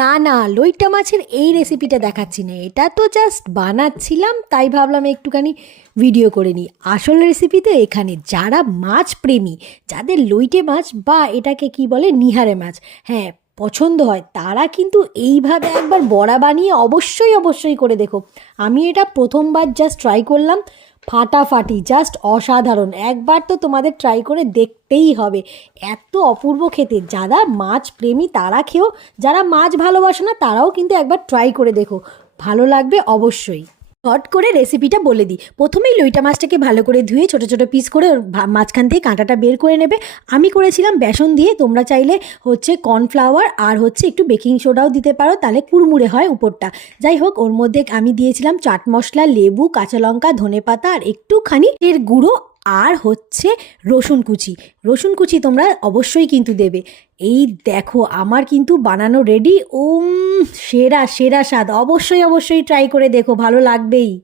না না, লইট্টা মাছের এই রেসিপিটা দেখাচ্ছি না, এটা তো জাস্ট বানাচ্ছিলাম, তাই ভাবলাম একটুখানি ভিডিও করে নিই। আসল রেসিপি তো এখানে। যারা মাছ প্রেমী, যাদের লইটে মাছ বা এটাকে কি বলে নিহারে মাছ, হ্যাঁ পছন্দ হয়, তারা কিন্তু এইভাবে একবার বড়া বানিয়ে অবশ্যই অবশ্যই করে দেখো। আমি এটা প্রথমবার জাস্ট ট্রাই করলাম, ফাটাফাটি, জাস্ট অসাধারণ। একবার তো তোমাদের ট্রাই করে দেখতেই হবে, এত অপূর্ব খেতে। যারা মাছ প্রেমী তারা খেও, যারা মাছ ভালোবাসে না তারাও কিন্তু একবার ট্রাই করে দেখো, ভালো লাগবে অবশ্যই। শর্ট করে রেসিপিটা বলে দিই। প্রথমেই লইটা মাছটাকে ভালো করে ধুয়ে ছোটো ছোটো পিস করে ওর মাঝখান থেকে কাঁটাটা বের করে নেবে। আমি করেছিলাম বেসন দিয়ে, তোমরা চাইলে কর্নফ্লাওয়ার আর একটু বেকিং সোডাও দিতে পারো, তাহলে কুড়মুড়ে হয় উপরটা। যাই হোক, ওর মধ্যে আমি দিয়েছিলাম চাট মশলা, লেবু, কাঁচা লঙ্কা, ধনেপাতা আর একটুখানি এর গুঁড়ো, আর রসুন কুচি। রসুন কুচি তোমরা অবশ্যই কিন্তু দেবে। এই দেখো আমার কিন্তু বানানো রেডি। সেরা সেরা স্বাদ, অবশ্যই অবশ্যই ট্রাই করে দেখো, ভালো লাগবেই।